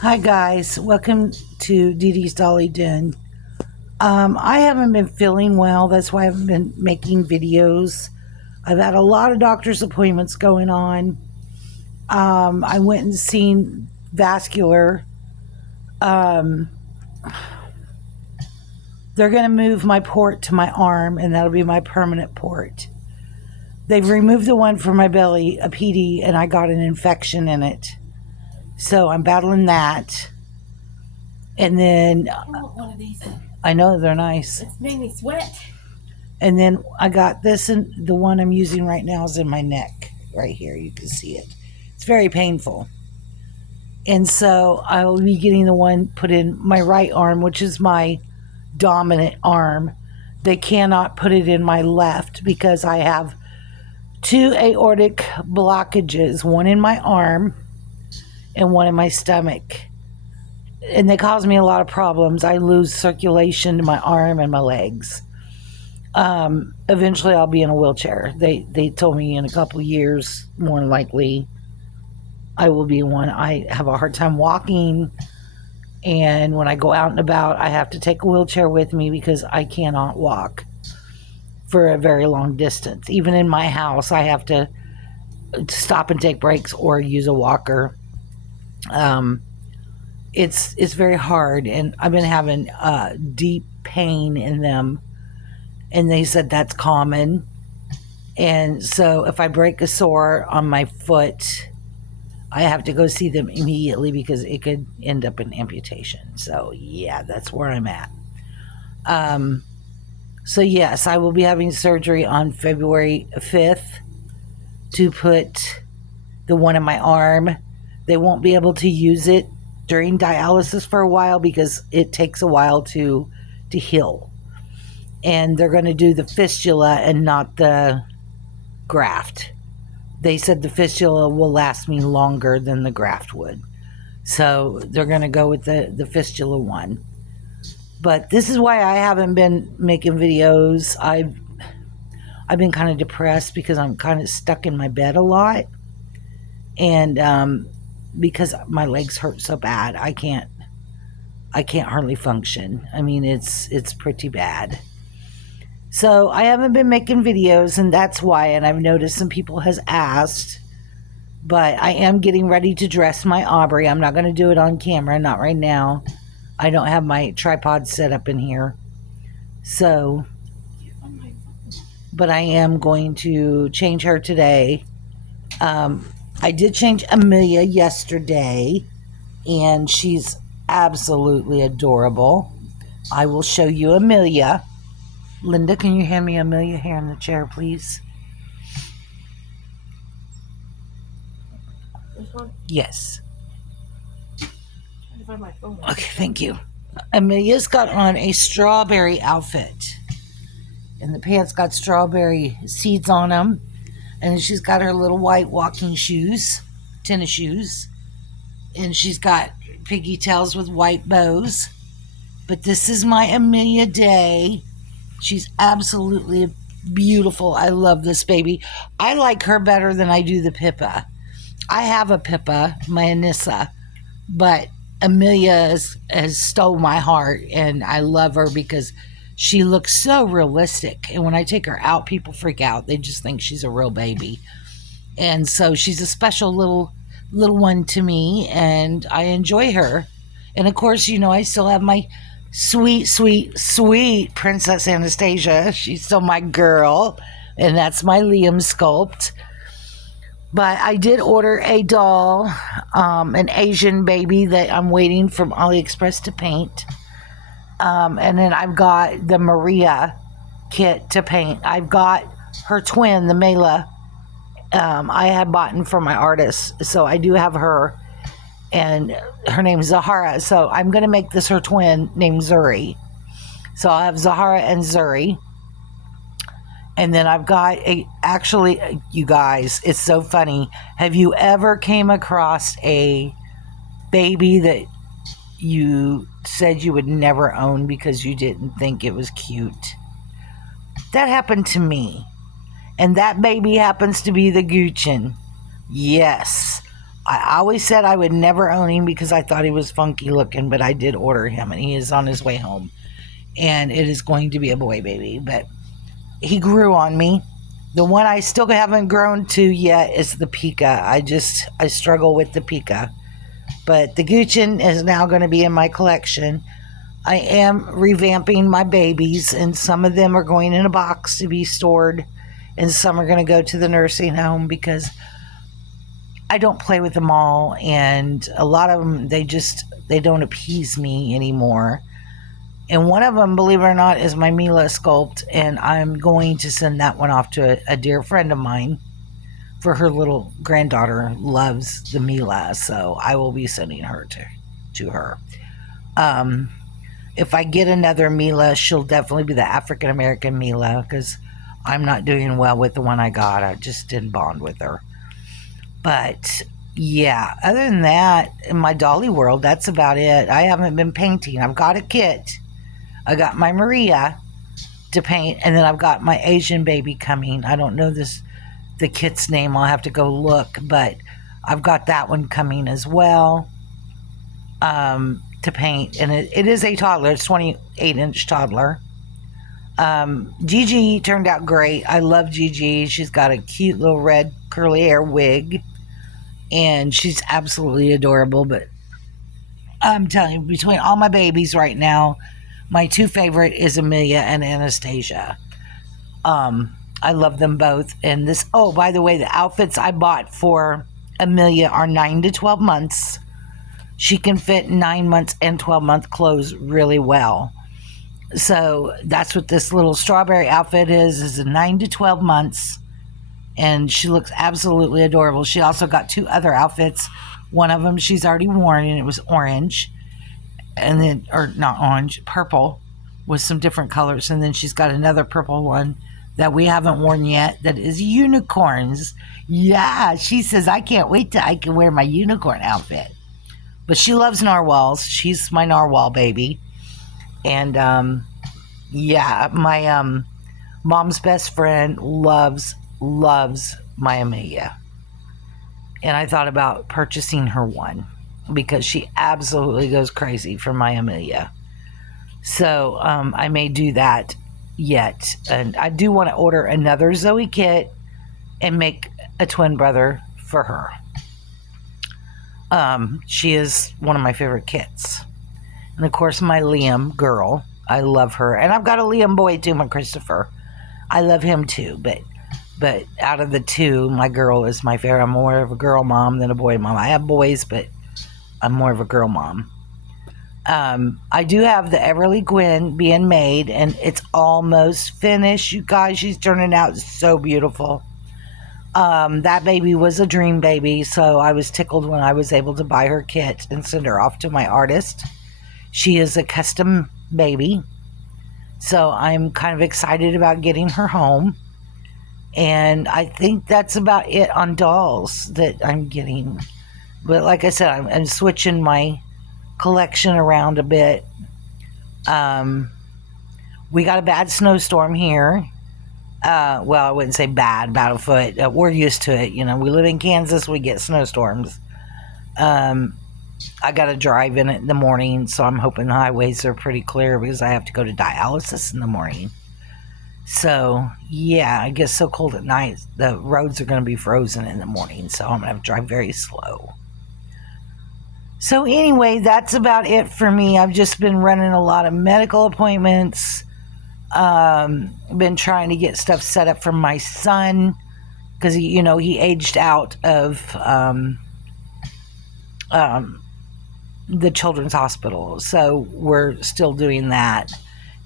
Hi guys, welcome to Dee Dee's Dolly Den. I haven't been feeling well, that's why I haven't been making videos. I've had a lot of doctor's appointments going on. I went and seen vascular. Um, they're going to move my port to my arm, and that'll be my permanent port. They've removed the one for my belly, a PD, and I got an infection in it. So I'm battling that. And then I want one of these. I know they're nice. It's made me sweat. And then I got this, and the one I'm using right now is in my neck, right here. You can see it. It's very painful. And so I will be getting the one put in my right arm, which is my dominant arm. They cannot put it in my left because I have two aortic blockages, one in my arm and one in my stomach. And they cause me a lot of problems. I lose circulation to my arm and my legs. Eventually I'll be in a wheelchair. They told me in a couple years, more than likely, I will be in one. I have a hard time walking, and when I go out and about, I have to take a wheelchair with me because I cannot walk for a very long distance. Even in my house, I have to stop and take breaks or use a walker. It's very hard, and I've been having deep pain in them, and they said that's common. And so if I break a sore on my foot, I have to go see them immediately because it could end up in amputation. So yeah, that's where I'm at. So yes, I will be having surgery on February 5th to put the one in my arm. They won't be able to use it during dialysis for a while because it takes a while to heal. And they're going to do the fistula and not the graft. They said the fistula will last me longer than the graft would. So they're going to go with the fistula one. But this is why I haven't been making videos. I've been kind of depressed because I'm kind of stuck in my bed a lot. And because my legs hurt so bad, I can't hardly function. I mean, it's pretty bad. So I haven't been making videos, and that's why. And I've noticed some people has asked, but I am getting ready to dress my Aubrey. I'm not going to do it on camera, not right now. I don't have my tripod set up in here. So, but I am going to change her today. I did change Amelia yesterday, and she's absolutely adorable. I will show you Amelia. Linda, can you hand me Amelia here in the chair, please? This one? Yes. Trying to find my phone. Okay, thank you. Amelia's got on a strawberry outfit, and the pants got strawberry seeds on them, and she's got her little white walking shoes, tennis shoes, and she's got piggy tails with white bows. But this is my Amelia Day. She's absolutely beautiful. I love this baby. I like her better than I do the Pippa. I have a Pippa, my Anissa, but Amelia has stole my heart, and I love her because she looks so realistic. And when I take her out, people freak out. They just think she's a real baby. And so she's a special little one to me, and I enjoy her. And of course, I still have my sweet, sweet, sweet Princess Anastasia. She's still my girl, and that's my Liam sculpt. But I did order a doll, an Asian baby that I'm waiting from AliExpress to paint. And then I've got the Maria kit to paint. I've got her twin, the Mela. I had bought for my artist, so I do have her. And her name's Zahara. So I'm going to make this her twin named Zuri. So I'll have Zahara and Zuri. And then I've got actually, you guys, it's so funny. Have you ever came across a baby that you said you would never own because you didn't think it was cute? That happened to me. And that baby happens to be the Guchin. Yes. I always said I would never own him because I thought he was funky looking, but I did order him and he is on his way home. And it is going to be a boy baby, but he grew on me. The one I still haven't grown to yet is the Pika. I struggle with the Pika. But the Guchin is now going to be in my collection. I am revamping my babies, and some of them are going in a box to be stored, and some are going to go to the nursing home because I don't play with them all, and a lot of them, they don't appease me anymore. And one of them, believe it or not, is my Mila sculpt, and I'm going to send that one off to a dear friend of mine for her little granddaughter loves the Mila, so I will be sending her to her. If I get another Mila, she'll definitely be the African American Mila because I'm not doing well with the one I got. I just didn't bond with her. But yeah, other than that, in my Dolly world, that's about it. I haven't been painting. I've got a kit. I got my Maria to paint, and then I've got my Asian baby coming. I don't know the kit's name. I'll have to go look, but I've got that one coming as well. To paint, and it is a toddler. It's 28-inch toddler. Gigi turned out great. I love Gigi. She's got a cute little red curly hair wig, and she's absolutely adorable. But I'm telling you, between all my babies right now, my two favorite is Amelia and Anastasia. I love them both. And this, oh, by the way, the outfits I bought for Amelia are 9 to 12 months. She can fit 9 months and 12-month clothes really well. So that's what this little strawberry outfit is a 9 to 12 months. And she looks absolutely adorable. She also got two other outfits. One of them she's already worn, and it was orange. And then, or not orange, purple with some different colors. And then she's got another purple one that we haven't worn yet that is unicorns. Yeah, she says, I can't wait till I can wear my unicorn outfit. But she loves narwhals. She's my narwhal baby. And yeah, my mom's best friend loves my Amelia. And I thought about purchasing her one because she absolutely goes crazy for my Amelia. So I may do that yet. And I do want to order another Zoe kit and make a twin brother for her. She is one of my favorite kits. And of course, my Liam girl. I love her. And I've got a Liam boy too, my Christopher. I love him too. But out of the two, my girl is my favorite. I'm more of a girl mom than a boy mom. I have boys, but I'm more of a girl mom. I do have the Everly Gwen being made, and it's almost finished. You guys, she's turning out so beautiful. That baby was a dream baby, so I was tickled when I was able to buy her kit and send her off to my artist. She is a custom baby, so I'm kind of excited about getting her home. And I think that's about it on dolls that I'm getting. But like I said, I'm switching my collection around a bit. We got a bad snowstorm here. Well, I wouldn't say bad, about a foot. We're used to it. You know, we live in Kansas, we get snowstorms. I got to drive in it in the morning, so I'm hoping the highways are pretty clear because I have to go to dialysis in the morning. So, yeah, it gets so cold at night, the roads are going to be frozen in the morning, so I'm going to have to drive very slow. So anyway, that's about it for me. I've just been running a lot of medical appointments. Been trying to get stuff set up for my son because he aged out of the children's hospital, so we're still doing that.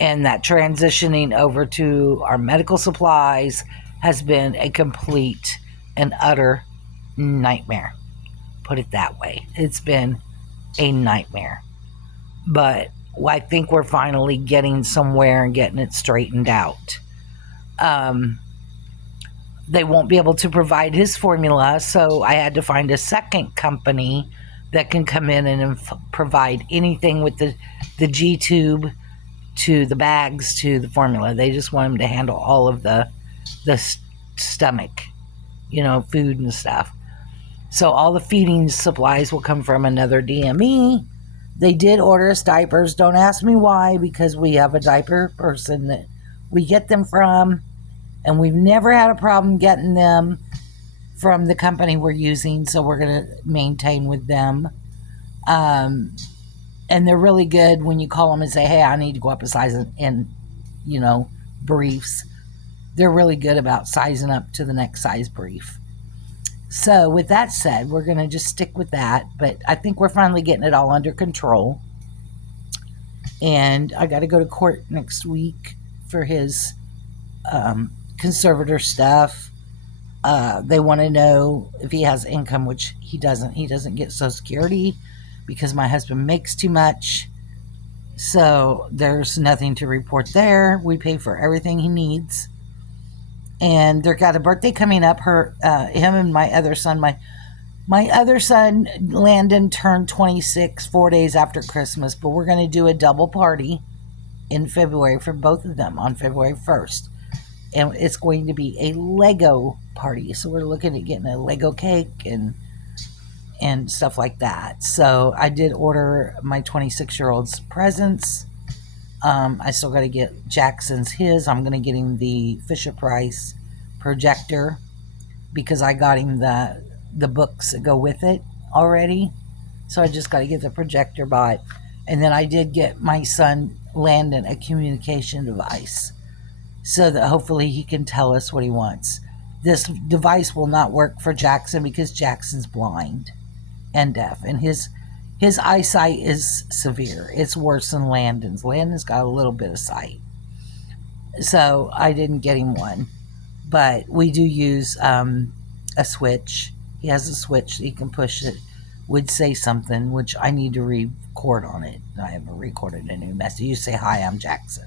And that transitioning over to our medical supplies has been a complete and utter nightmare. Put it that way. It's been a nightmare. But I think we're finally getting somewhere and getting it straightened out. They won't be able to provide his formula, so I had to find a second company that can come in and provide anything with the G-tube to the bags to the formula. They just want him to handle all of the stomach, food and stuff. So all the feeding supplies will come from another DME. They did order us diapers. Don't ask me why, because we have a diaper person that we get them from, and we've never had a problem getting them from the company we're using, so we're going to maintain with them. And they're really good when you call them and say, hey, I need to go up a size in briefs. They're really good about sizing up to the next size brief. So with that said, we're going to just stick with that. But I think we're finally getting it all under control. And I got to go to court next week for his conservator stuff. They want to know if he has income, which he doesn't. He doesn't get Social Security because my husband makes too much. So there's nothing to report there. We pay for everything he needs. And they've got a birthday coming up. Him and my other son. My other son, Landon, turned 26 4 days after Christmas. But we're going to do a double party in February for both of them on February 1st. And it's going to be a Lego party. So we're looking at getting a Lego cake and stuff like that. So I did order my 26-year-old's presents. I still got to get Jackson's his. I'm going to get him the Fisher-Price projector because I got him the books that go with it already. So I just got to get the projector bought. And then I did get my son Landon a communication device so that hopefully he can tell us what he wants. This device will not work for Jackson because Jackson's blind and deaf, and his eyesight is severe. It's worse than Landon's. Landon's got a little bit of sight. So I didn't get him one. But we do use a switch. He has a switch that he can push it. Would say something, which I need to record on it. I haven't recorded a new message. You say, hi, I'm Jackson.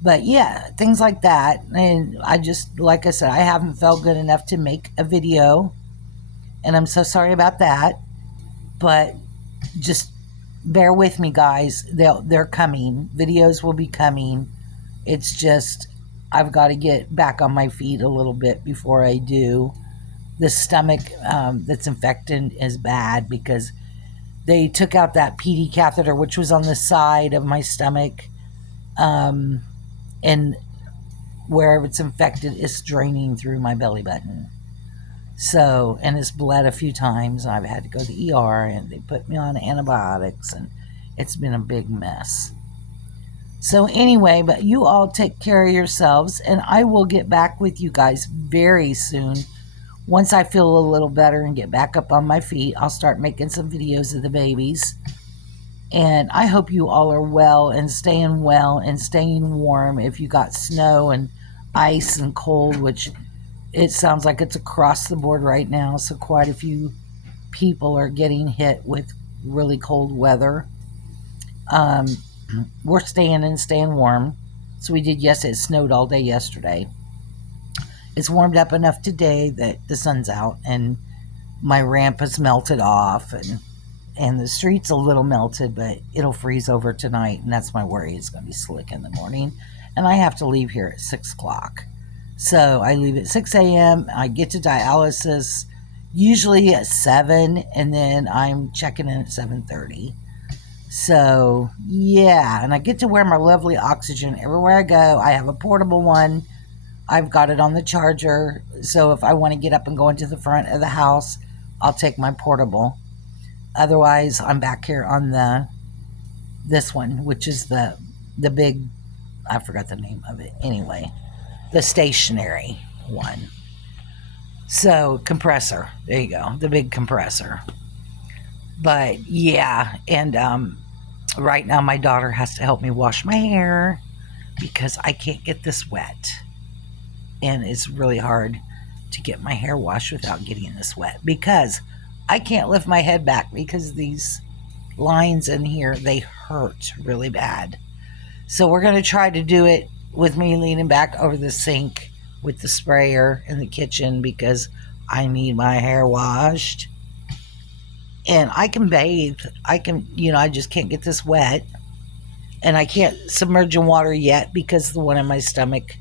But yeah, things like that. And I just, like I said, I haven't felt good enough to make a video. And I'm so sorry about that. But just bear with me, guys. They're coming. Videos will be coming. It's just, I've got to get back on my feet a little bit before I do. The stomach that's infected is bad because they took out that PD catheter, which was on the side of my stomach. And wherever it's infected, it's draining through my belly button. So, and it's bled a few times. I've had to go to the ER and they put me on antibiotics and it's been a big mess. So anyway, but you all take care of yourselves and I will get back with you guys very soon. Once I feel a little better and get back up on my feet, I'll start making some videos of the babies. And I hope you all are well and staying warm. If you got snow and ice and cold, which it sounds like it's across the board right now. So quite a few people are getting hit with really cold weather. We're staying warm. So we did yesterday. It snowed all day yesterday. It's warmed up enough today that the sun's out and my ramp has melted off and the street's a little melted, but it'll freeze over tonight. And that's my worry. It's going to be slick in the morning. And I have to leave here at 6 o'clock. So I leave at 6 a.m. I get to dialysis usually at 7, and then I'm checking in at 7:30. So, yeah, and I get to wear my lovely oxygen everywhere I go. I have a portable one. I've got it on the charger. So if I want to get up and go into the front of the house, I'll take my portable. Otherwise, I'm back here on this one, which is the big, I forgot the name of it. Anyway, the stationary one. So, compressor. There you go. The big compressor. But, yeah. And right now, my daughter has to help me wash my hair because I can't get this wet. And it's really hard to get my hair washed without getting this wet because I can't lift my head back because these lines in here, they hurt really bad. So we're going to try to do it with me leaning back over the sink with the sprayer in the kitchen because I need my hair washed. And I can bathe. I can, I just can't get this wet. And I can't submerge in water yet because the one in my stomach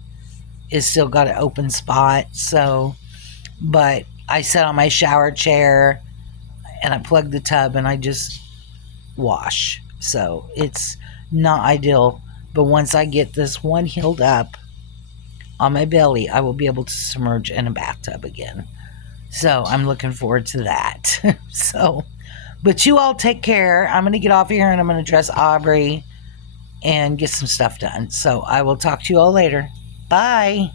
is still got an open spot. So, but I sit on my shower chair and I plug the tub and I just wash. So it's not ideal. But once I get this one healed up on my belly, I will be able to submerge in a bathtub again. So I'm looking forward to that. So, but you all take care. I'm going to get off here and I'm going to dress Aubrey and get some stuff done. So I will talk to you all later. Bye.